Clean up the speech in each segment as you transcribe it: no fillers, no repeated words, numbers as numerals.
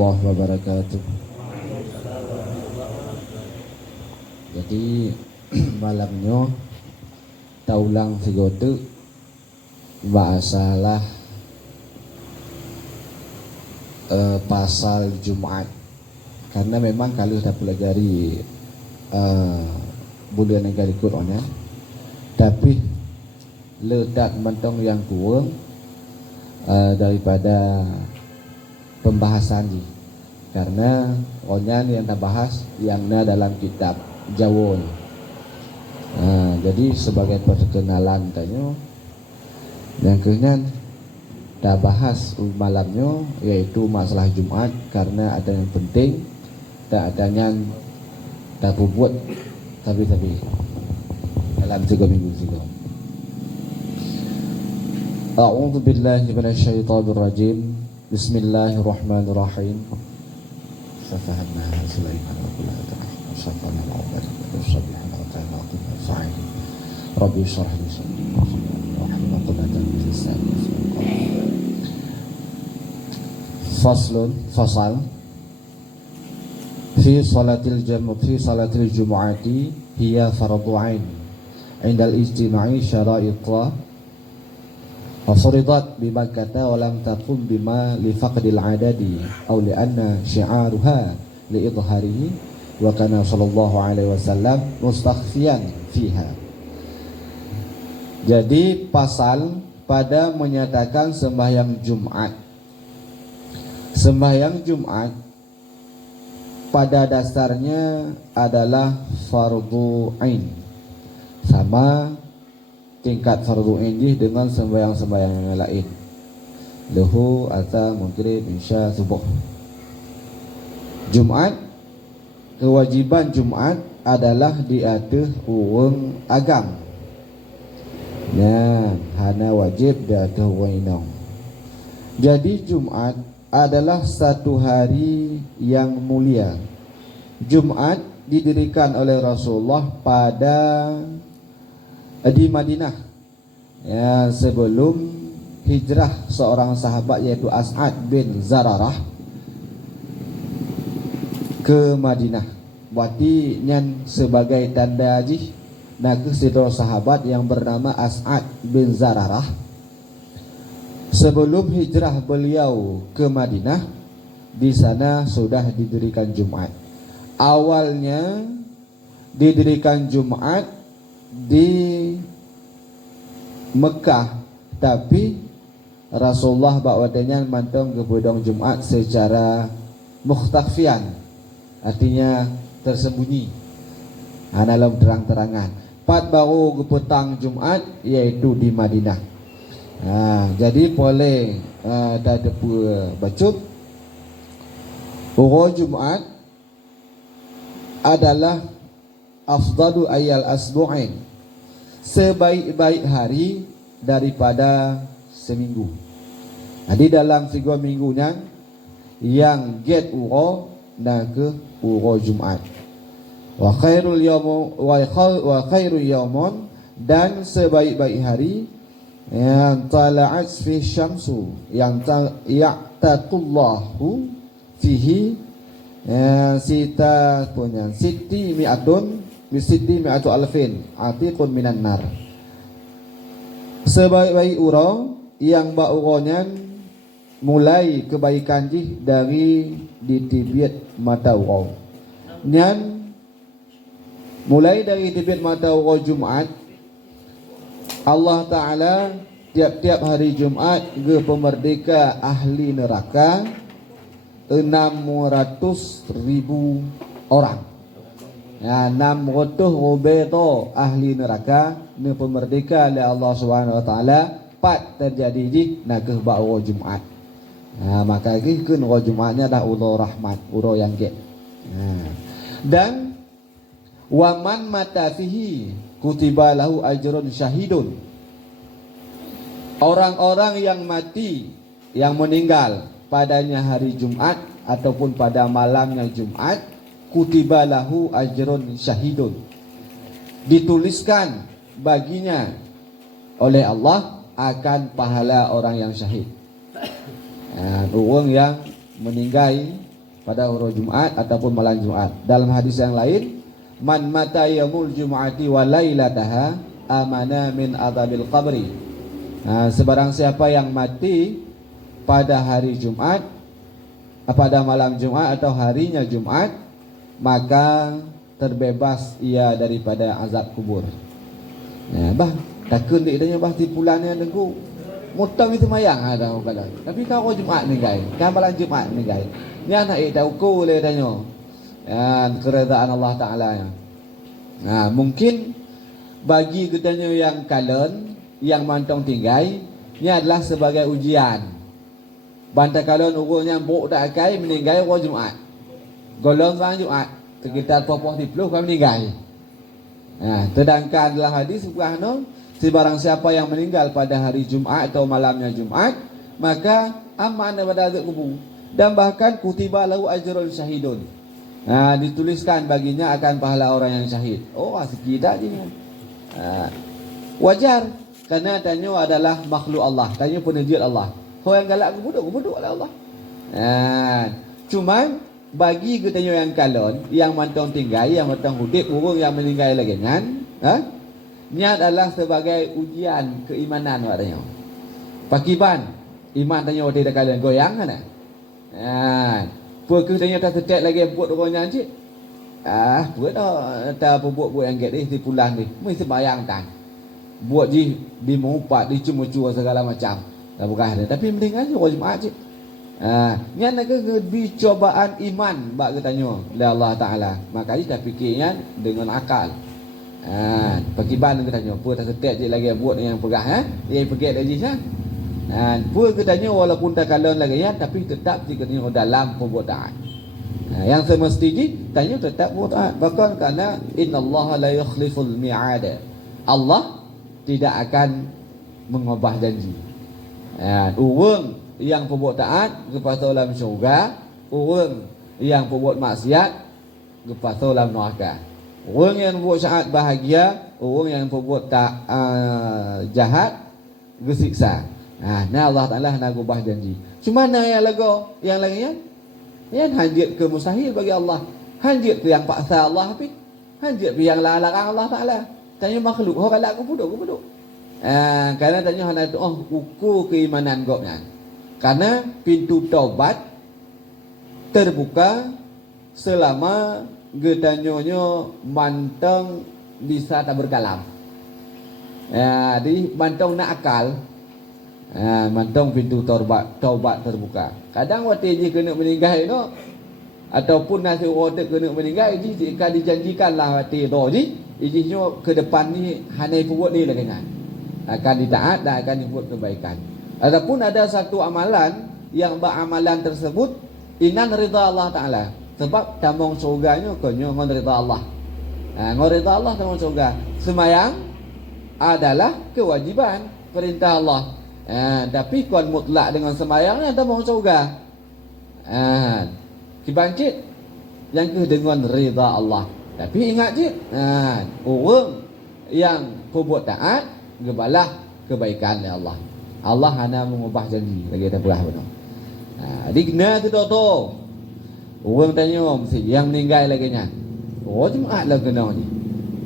warahmatullahi wabarakatuh. Jadi malamnya taulang sigotu bahasalah pasal Jumat, karena memang kalau sudah pelajari bulan yang kali Quran ya, tapi letak mentong yang kurang daripada pembahasan ini, karena onyan yang terbahas yang dalam kitab Jawa. Jadi sebagai perkenalan tanya, yang kemudian dah bahas malamnya yaitu masalah Jumat, karena ada yang penting tak adanya tak buat tapi dalam 3 minggu juga. A'udzu billahi minasyaitonir rajim. Bismillahirrahmanirrahim. Safahna Sulaiman wa qulata safana al-awwal wa sabihana wa ta'ala fa'il. Rabbi shrah li sadri wa hlul 'uqdatan min lisani yafqahu qawli. Fasal fi salatil jumu'ati hiya fardhu 'ain 'inda al-ijtima'i syara'itha furidat bi Makkah wa lam taqum bima li faqdil adadi aw li anna syi'aruha li idharihi wa kana sallallahu alaihi wasallam mustakhfiyan fiha. Jadi pasal pada menyatakan sembahyang Jumat pada dasarnya adalah fardhu ain, sama tingkat fardhu ain dengan sembahyang-sembahyang yang lain, luhu, asar, maghrib, isya, subuh. Jumat, kewajiban Jumat adalah di atas orang agam. Hana wajib di atas orang inang. Jadi Jumat adalah satu hari yang mulia. Jumat didirikan oleh Rasulullah di Madinah ya, sebelum hijrah seorang sahabat yaitu As'ad bin Zararah ke Madinah. Berarti nyan sebagai tanda haji naga seorang sahabat yang bernama As'ad bin Zararah sebelum hijrah beliau ke Madinah, di sana sudah didirikan Jumat. Awalnya didirikan Jumat di Mekah, tapi Rasulullah bawadanya mantong ke bodong Jumat secara mukhtafian, artinya tersembunyi, dalam terang-terangan. Baru ke petang Jumat yaitu di Madinah. Jadi boleh dah bacut Uro Jumat adalah afdalu ayal asbu'ain, sebaik-baik hari daripada seminggu. Jadi dalam 3 minggunya yang get uro dan ke uro Jumat. Wa khairul yawmun, dan sebaik-baik hari yang tala'at fi syamsu, yang ya'tatullahu fihi sita punya siti mi'atu alfin atiqun minan nar. Sebaik-baik uro yang bauronya mulai kebaikan dari ditibit mata uro. Nyan mulai dari tibit mata uro Jumat, Allah Ta'ala tiap-tiap hari Jumat ke pemerdeka ahli neraka 600.000 orang. 600 ahli neraka ni pemerdeka oleh Allah Subhanahu Wa Taala pat terjadi di nakah ba'wa Jumat. Maka ini kan Jumatnya dah ulo rahmat, ulo yang get. Dan waman mata fihi kutiba lahu ajrun syahidun. Orang-orang yang mati, yang meninggal padanya hari Jumat ataupun pada malamnya Jumat, kutiba lahu ajrun syahidun, dituliskan baginya oleh Allah akan pahala orang yang syahid. Orang yang meninggal pada hari Jumaat ataupun malam Jumaat. Dalam hadis yang lain, man mata yaumul jumu'ati wa lailataha amana min adzabil qabri. Sebarang siapa yang mati pada hari Jumaat, pada malam Jumaat atau harinya Jumaat, maka terbebas ia daripada azab kubur. Bah, takun dia tanya bah tipulannya dengku. Mutang itu mayang ada orang kata. Tapi kau Jumaat ni guys, kan malam Jumaat ni guys. Ni anak tahu ku le tanya. Keredaan Allah Taala ya. Mungkin bagi katanya yang kalen, yang mantong tinggai, ni adalah sebagai ujian. Bantai kalen urusnya buk tak akai meninggal hari Jumaat. Golong sang Jumaat, sekitar 40 kan meninggal. Sedangkan dalam hadis sebuah sebarang siapa yang meninggal pada hari Jumaat atau malamnya Jumaat, maka aman daripada azab kubur, dan bahkan kutiba lahu ajrul syahidun. Dituliskan baginya akan pahala orang yang syahid. Sekidak je. Wajar, kerana tanya adalah makhluk Allah, tanya penajid Allah. Orang galak kubur oleh Allah. Cuma bagi katanya yang kalon, yang mantong tinggal, yang mantong hudip, orang yang meninggal lagi kan, ni adalah sebagai ujian keimanan katanya. Pakiban iman tanya tidak kalian goyang kan? Puak tanya tak setek lagi buat orangnya cik. Buat dah buat yang get ni pulang ni. Mesti sembahyang kan. Buat di mengumpat, di cuma-cuma segala macam. Tak bukan ada. Tapi mending aja orang Jumaat cik. Ni nak ke cobaan iman bak katanya oleh Allah Taala. Makanya tak fikirnya dengan akal. Pakiban katanya puak tak setek je lagi buat yang pegah dia pergi lagi sah. Puak katanya walaupun tak kalon lagi tapi tetap katanya dalam perbuatan. Yang semestinya tanya tetap buat bahkan kerana innallaha la yukhliful mi'ad. Allah tidak akan mengubah janji. Orang yang perbuat taat kepada dalam syurga, orang yang perbuat maksiat kepada dalam neraka. Orang yang buat syahat bahagia, orang yang berbuat tak jahat gesiksa. Nah Allah Taala nak ubah janji. Cuma mana yang lagu yang lainnya? Yang hanjit ke mustahil bagi Allah. Hanjit ke yang paksa Allah tapi hanjit ke yang larang Allah Taala. Tanya makhluk, orang galak kubuduk. Kerana tanya hana ukur keimanan gopnya. Karena pintu taubat terbuka selama getanyonyo manteng bisa tak berkalam. Di manteng nak akal, manteng pintu taubat terbuka. Kadang waktu dia kena meninggal itu, ataupun nasi waktu kena meninggal, jika dijanjikanlah waktu itu, izinnya ke depan ni hanai buat ni lagi kan, akan ditaat dan akan dibuat kebaikan. Ataupun ada satu amalan yang beramalan tersebut inan ridha Allah Taala. Sebab tamong surganya konyo ngon ridha Allah. Ngon ridha Allah tamong surga. Semayang adalah kewajiban perintah Allah. Tapi kon mutlak dengan semayangnya tamong surga. Kibancit yang ke dengan ridha Allah. Tapi ingat cik, orang yang berbuat taat gebalah kebaikan oleh Allah. Allah hanya mengubah janji lagi ada berah benar. Jadi kena tu tu. Orang tanya mesti yang meninggal lagi nya. Jumaat lah kena ni.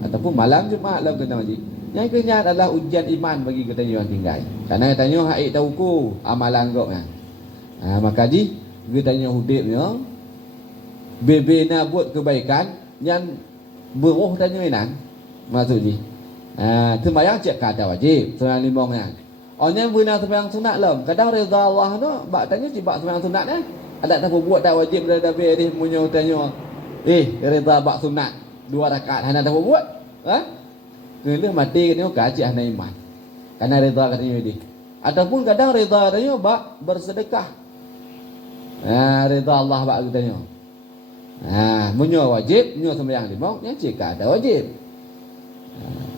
Ataupun malam Jumaat lah kena ni. Yang kena adalah ujian iman bagi kita yang tinggal. Karena tanya hak tahu ku amalan kau kan. Maka di kita tanya hudipnya bebena buat kebaikan yang beruh tanya inan. Maksud ni. Sembahyang cek kata wajib, sembahyang limongnya. Orang yang sembahyang sunat lom. Kadang rida Allah tu bak tanya cibak sembahyang sunat ada tak buat tak wajib dah dia punya tanya. Rida bak sunat 2 rakaat hana tak buat. Kena mati kena kaji hana iman. Karena rida katanya dia. Ataupun kadang rida tanya bak bersedekah. Rida Allah bak tanya. Munyo wajib, munyo sembahyang limong, yang cik ada wajib.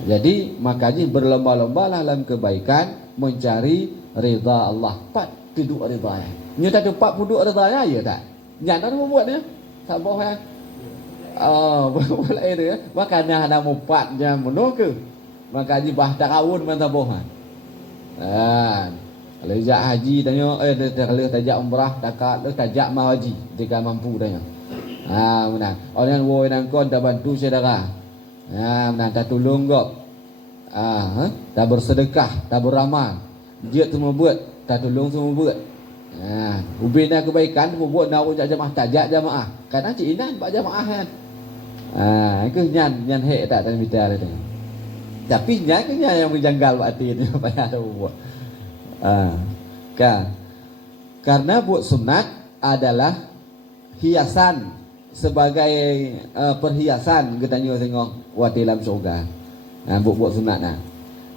Jadi makanya berlomba-lomba dalam kebaikan mencari ridha Allah. Pat duduk ridha. Nyo tak cepat duduk ridha ya tak. Nyata nak buat dia. Tak boleh. Boleh dia. Makanya ada mupat jam menunggu. Makanya bah tak kawun man tak boleh. Kalau ajak haji tanya kalau tajak umrah takat lu tajak mau haji jika mampu tanya. Menang. Orang wo nang kon tak bantu saudara. Menang tak tolong kok. Tak bersedekah, tak beramal. Dia semua buat, tak tolong semua buat. Ubin kebaikan semua buat nak ajak jamaah tajak jamaah. Kadang cik inan pak jamaah kan. Itu nyan hek tak dalam bicara tu. Tapi nyan yang menjanggal hati ni payah ada buat. Karena buat sunat adalah hiasan sebagai perhiasan katanya tengok wa dalam syurga. Buat sunat nah.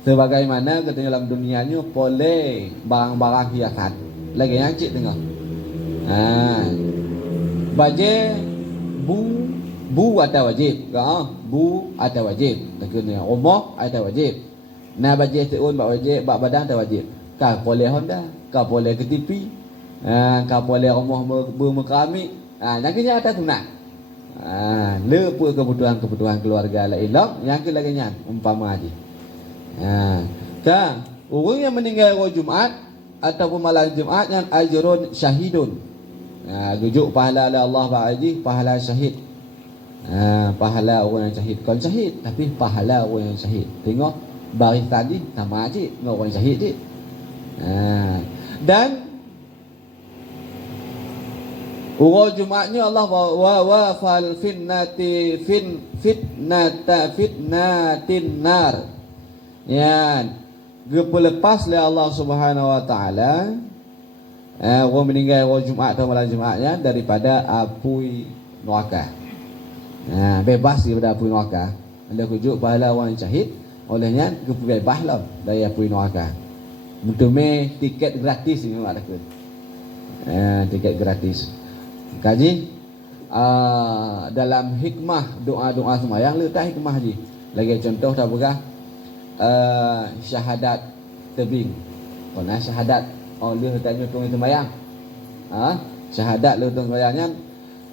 Sebagaimana katanya dalam dunianya boleh barang-barang hiasan. Lagi yang cik tengok. Baje bu atau wajib, bu atau wajib. Takutnya umrah atau wajib. Nah baje tiun bak wajib, bak badan atau wajib. Kau boleh Honda, kau boleh ke TV, kau boleh rumah bermekeramik. Yang atas sunat. Lepas kebutuhan keluarga la ilok, yang ke lagi nyan umpama haji. Orang yang meninggal hari Jumaat ataupun malam Jumaat yang ajrun syahidun. Rujuk pahala Allah ba'aji, pahala syahid. Pahala orang yang syahid. Bukan syahid, tapi pahala orang yang syahid. Tengok baris tadi sama cik dengan orang syahid cik. Dan urut Jumaatnya Allah wa fal fitnatin nar. Lepas oleh Allah Subhanahu wa taala orang meninggal hari Jumaat atau malam Jumaatnya daripada api neraka. Bebas daripada api neraka. Anda rujuk pahala orang syahid, olehnya bebaslah dari api neraka. Untuk tiket gratis ni ada ke? Tiket gratis. Kaji dalam hikmah doa-doa sembahyang letak hikmah haji. Lagi contoh tak berkah syahadat tebing. Kena syahadat oleh letaknya tunggu sembahyang. Syahadat letak sembahyangnya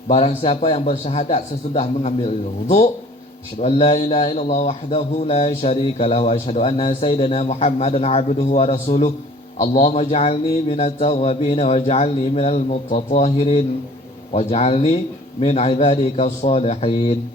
barang siapa yang bersyahadat sesudah mengambil wudu, asyhadu an la ilaha illallah wahdahu la syarika lahu wa asyhadu anna sayyidina Muhammadan abduhu wa rasuluh. Allahumma ij'alni minat tawwabin waj'alni minal mutatahhirin waj'alni min ibadika shalihin.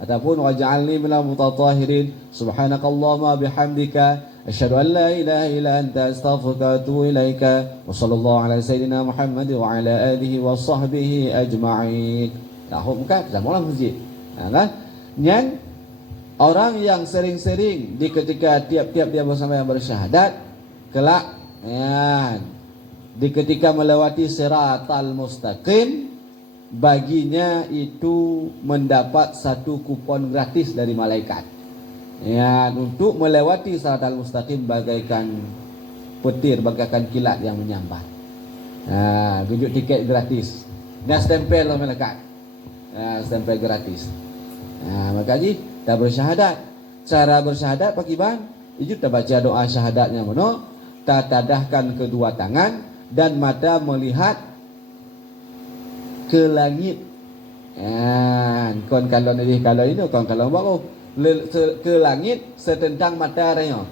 Ataupun waj'alni minal mutatahhirin. Subhanakallahumma bihamdika asyhadu an la ilaha illa anta astaghfiruka wa atubu ilaika. Wa sallallahu ala sayyidina Muhammad wa ala alihi wa sahbihi ajma'in. Hukum sama masjid. Yang orang yang sering-sering di ketika tiap-tiap dia bersama yang bersyahadat kelak di ketika melewati siratal mustaqim baginya itu mendapat satu kupon gratis dari malaikat. Untuk melewati siratal mustaqim bagaikan petir, bagaikan kilat yang menyambar. Tunjuk tiket gratis. Dan stempel lah malaikat. Stempel gratis. Maka ji dah bersyahadat. Cara bersyahadat pakai bang, itu kita baca doa syahadatnya mana, kita tadahkan kedua tangan dan mata melihat ke langit. Kon kalau ini kon kalau baru ke langit setentang mata raya.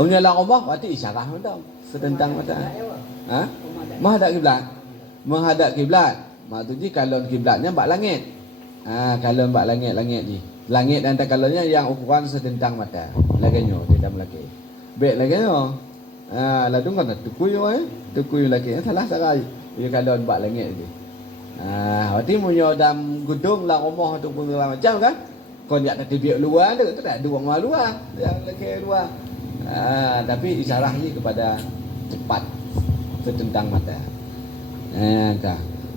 Omnya la Allah berarti isyarah betul. Setentang mata. Menghadap kiblat. Menghadap kiblat. Maksudnya kalau kiblatnya bak langit. Kalau bak langit ni. Langit dan takalonnya yang ukuran setentang mata. Laganyo dia dah melaki. Baik laganyo. Lalu kan tukuy lagi. Salah sarai. Dia kalau bak langit tu. Berarti munyo dalam gedung lah rumah tu pun macam kan. Kau nak terbiak luar tu tak ada orang luar. Yang lagi luar. Tapi isyarahnya kepada cepat setentang mata.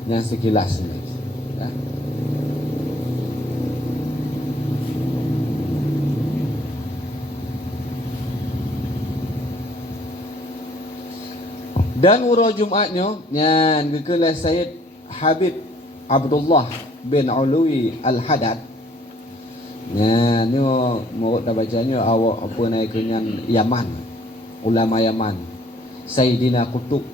Yang sekilas ni. Dan urut Jumaatnya yang kekelah Sayyid Habib Abdullah bin Uluwi Al-Haddad. Ni mau tak bacanya awak apa naiknya Yaman. Ulama Yaman. Sayyidina Qutub.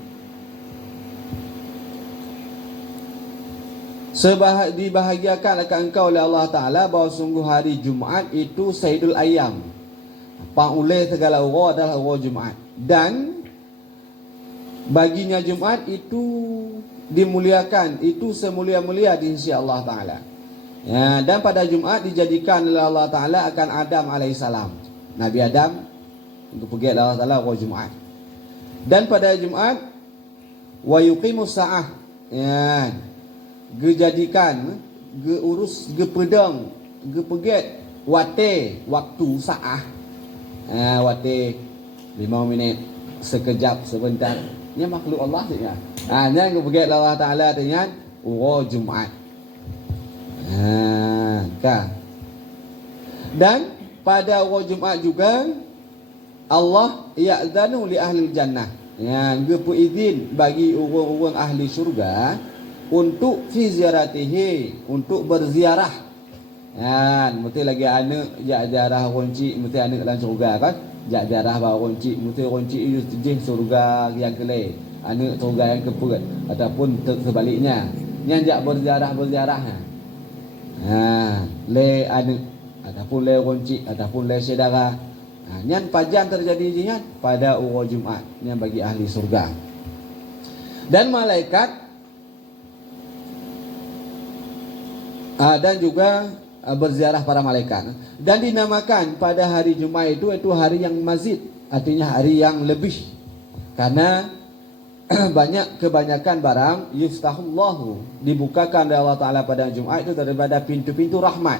Dibahagiakan akan engkau oleh Allah Ta'ala bahawa sungguh hari Jumaat itu Sayyidul Ayyam. Oleh segala orang adalah orang Jumaat. Dan baginya Jumaat itu dimuliakan, itu semulia-mulia di sisi Allah Ta'ala. Ya, dan pada Jumaat dijadikan oleh Allah Ta'ala akan Adam alaihissalam. Nabi Adam untuk pergi Allah Ta'ala orang Jumaat. Dan pada Jumaat wa yuqimus sa'ah, ya, dijadikan urus pedang peget waktu sa'ah, wate 5 minit, sekejap, sebentar. Ini makhluk Allah saja. Yang kepegat Allah Ta'ala dengan orang Jumaat. Dan pada orang Jumaat juga Allah ya'zanu li ahli jannah. Yang izin bagi orang-orang ahli syurga untuk fi ziaratihi, untuk berziarah. Mesti lagi anak ziarah kunci, mesti anak dalam syurga kan. Ziarah bawa kunci, mesti kunci itu je syurga yang kelai, anak syurga yang keput, ataupun sebaliknya. Yang jak berziarah. Le anak ataupun le kunci ataupun le saudara. Yang pajan terjadi jihan pada orang Jumaat yang bagi ahli surga. Dan malaikat dan juga berziarah para malaikat. Dan dinamakan pada hari Jumaat itu hari yang mazid, artinya hari yang lebih. Karena kebanyakan barang yuftahullahu, dibukakan oleh Allah Ta'ala pada Jumaat itu daripada pintu-pintu rahmat.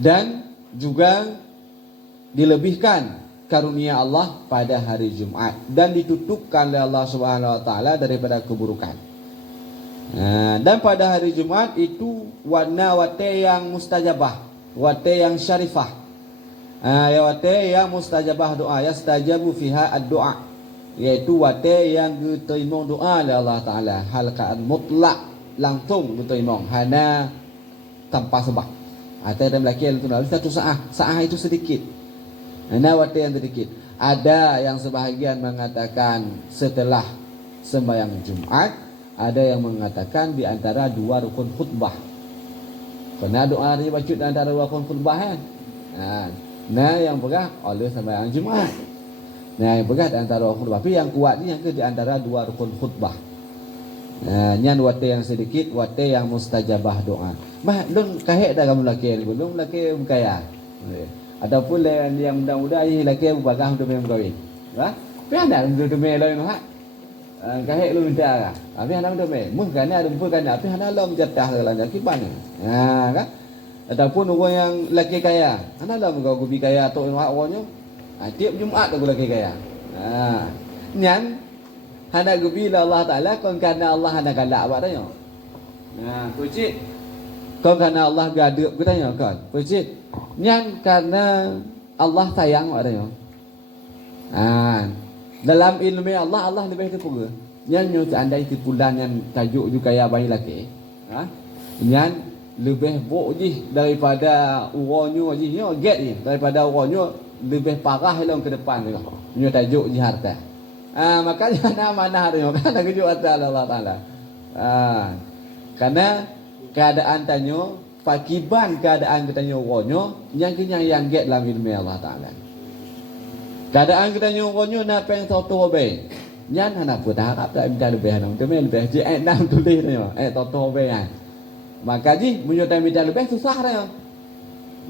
Dan juga dilebihkan karunia Allah pada hari Jumaat dan ditutupkan oleh Allah Subhanahu wa taala daripada keburukan. Dan pada hari Jumaat itu warna wate yang mustajabah, wate yang syarifah. Ya wate yang mustajabah doa, yastajabu fiha ad-doa, yaitu wate yang diterima doa oleh Allah Taala halqaan mutlak, langsung diterima, hanya tanpa sebab. Ada dalam laki-laki itu satu saah itu sedikit. Nah, waktu yang sedikit. Ada yang sebahagian mengatakan setelah sembahyang Jumat, ada yang mengatakan di antara dua rukun khutbah. Karena doa dibaca di antara dua rukun khutbah kan. Nah, yang pegah oleh sembahyang Jumat. Nah, yang pegah di antara rukun khutbah. Tapi yang kuat ni yang ke di antara dua rukun khutbah. Nyan wate yang sedikit, wate yang mustajabah doa. Don kahek dah kamu laki ni, belum laki kaya. Ataupun yang muda-muda ini laki bagah untuk memang kawin. Tapi anda untuk memang lain hak. Kahek lu minta. Tapi anda untuk memang. Mungkin ada rumput kan. Tapi anda lo menjatah dalam kipan. Kan? Ataupun orang yang laki kaya, anda lo kau gubi kaya atau orang orangnya. Tiap Jumaat tu laki kaya. Nyan hendak bila Allah Ta'ala kon karena Allah hendak galak awak tanya. Pucit. Kon karena Allah gaduk ku tanya kan. Pucit. Yang karena Allah sayang awak tanya. Dalam ilmu Allah lebih tipu ke. Yang nyo seandai tipulan yang tajuk juga kaya bayi laki. Yang lebih bok je daripada urangnya je nyo get je daripada urangnya lebih parah long ke depan tu. Nyo tajuk je harta. Makanya mana dia kan nak kejut atas Allah Ta'ala. Karena keadaan tanyo pakiban keadaan kita orangnya yang get dalam ilmu Allah Ta'ala. Keadaan kita orangnya nak peng toto be. Nyan hana pun tak harap tak minta lebih hana. Untuk lebih je nam tulis dia. Toto be kan. Maka ji menyutai minta lebih susah dia.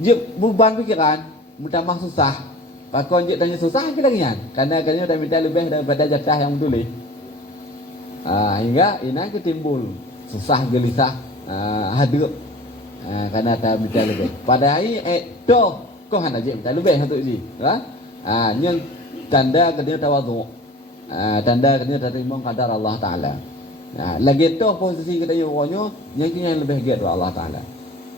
Je beban fikiran, mutamah susah. Pakon je tanya susah ke lagi kan? Karena dah minta lebih daripada jatah yang tulis. Hingga ina ketimbul susah gelisah hadup. Karena tak minta lebih. Pada hari doh kau hendak je minta lebih untuk ji. Yang tanda katanya tawadhu. Tanda katanya terima qadar Allah Taala. Lagi tu posisi kita orangnya yang lebih giat Allah Taala.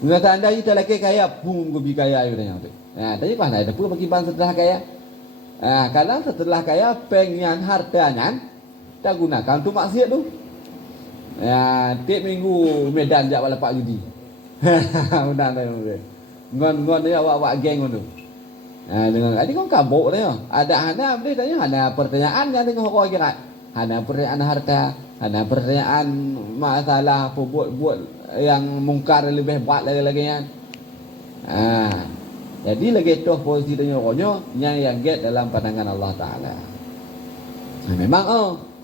Mengata anda itu lelaki kaya, pun gobi kaya katanya tu. Tadi pas ada pun bagi bang setelah kaya. Kalau setelah kaya pengen hartanya tak gunakan untuk maksiat tu. Tiap minggu Medan jak bala pak judi. Undang dah tu. Ngon dia awak geng tu. Dengan adik kau kabuk dia. Ada hana boleh tanya hana pertanyaan yang dengan orang kira. Hana pertanyaan harta, hana pertanyaan masalah buat yang mungkar lebih berat lagi kan. Jadi lagi toh posisi tanya orangnya yang get dalam pandangan Allah Taala. Nah, memang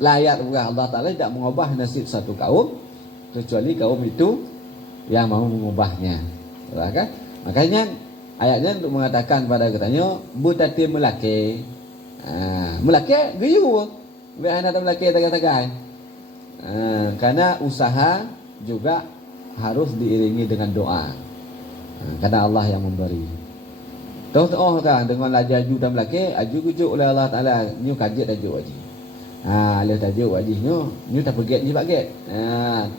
layak juga Allah Taala tidak mengubah nasib satu kaum kecuali kaum itu yang mau mengubahnya. Kan? Makanya ayatnya untuk mengatakan pada katanya butati melaki. Melaki gayu. Biar ada melaki tagay-tagay. Karena usaha juga harus diiringi dengan doa. Karena Allah yang memberi. Tahu kan dengan laju dan melaki, aju kujuk oleh Allah Taala, nyu kajet aju aji. Leh tajuk aji nyu tak pergi ni baget.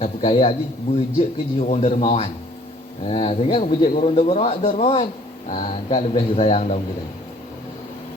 Tak perkaya aji bejek ke ji orang dermawan. Dengan bejek orang dermawan. Kan lebih sayang dalam kita.